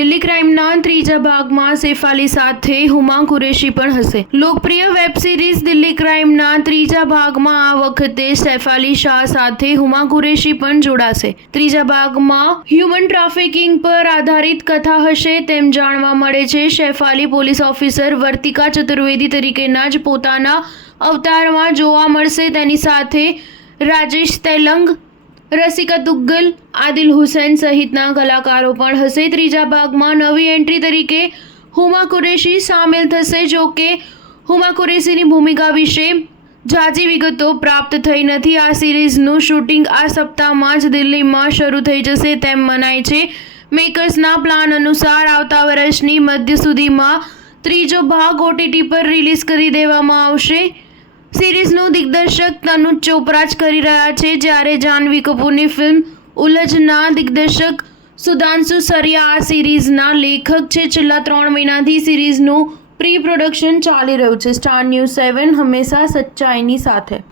દિલ્હી ક્રાઇમના ત્રીજા ભાગમાં સૈફ અલી સાથે હુમા કુરેશી પણ હશે। લોકપ્રિય વેબ સિરીઝ દિલ્હી ક્રાઇમના ત્રીજા ભાગમાં આ વખતે સૈફ અલી શાહ સાથે હુમા કુરેશી પણ જોડાશે। ત્રીજા ભાગમાં હ્યુમન ટ્રાફિકિંગ પર આધારિત કથા હશે તેમ જાણવા મળે છે। સૈફ અલી પોલીસ ઓફિસર વર્તિકા ચતુર્વેદી તરીકેના જ પોતાના અવતારમાં જોવા મળશે। તેની સાથે રાજેશ તેલંગ, રસિકા દુગ્ગલ, આદિલ હુસૈન સહિતના કલાકારો પણ હશે। ત્રીજા ભાગમાં નવી એન્ટ્રી તરીકે હુમા કુરેશી સામેલ થશે। જો કે હુમા કુરેશીની ભૂમિકા વિશે ઝાઝી વિગતો પ્રાપ્ત થઈ નથી। આ સિરીઝનું શૂટિંગ આ સપ્તાહમાં જ દિલ્હીમાં શરૂ થઈ જશે તેમ મનાય છે। મેકર્સના પ્લાન અનુસાર આવતા વર્ષની મધ્ય સુધીમાં ત્રીજો ભાગ OTT પર રિલીઝ કરી દેવામાં આવશે। સિરીઝનું દિગ્દર્શક તનુજ ચોપરા જ કરી રહ્યા છે, જ્યારે જાહ્નવી કપૂરની ફિલ્મ ઉલઝના દિગ્દર્શક સુધાંશુ સરિયા આ સિરીઝના લેખક છે। છેલ્લા 3 મહિનાથી સિરીઝનું પ્રી પ્રોડક્શન ચાલી રહ્યું છે। સ્ટાર ન્યૂઝ 7 હંમેશા સચ્ચાઈની સાથે।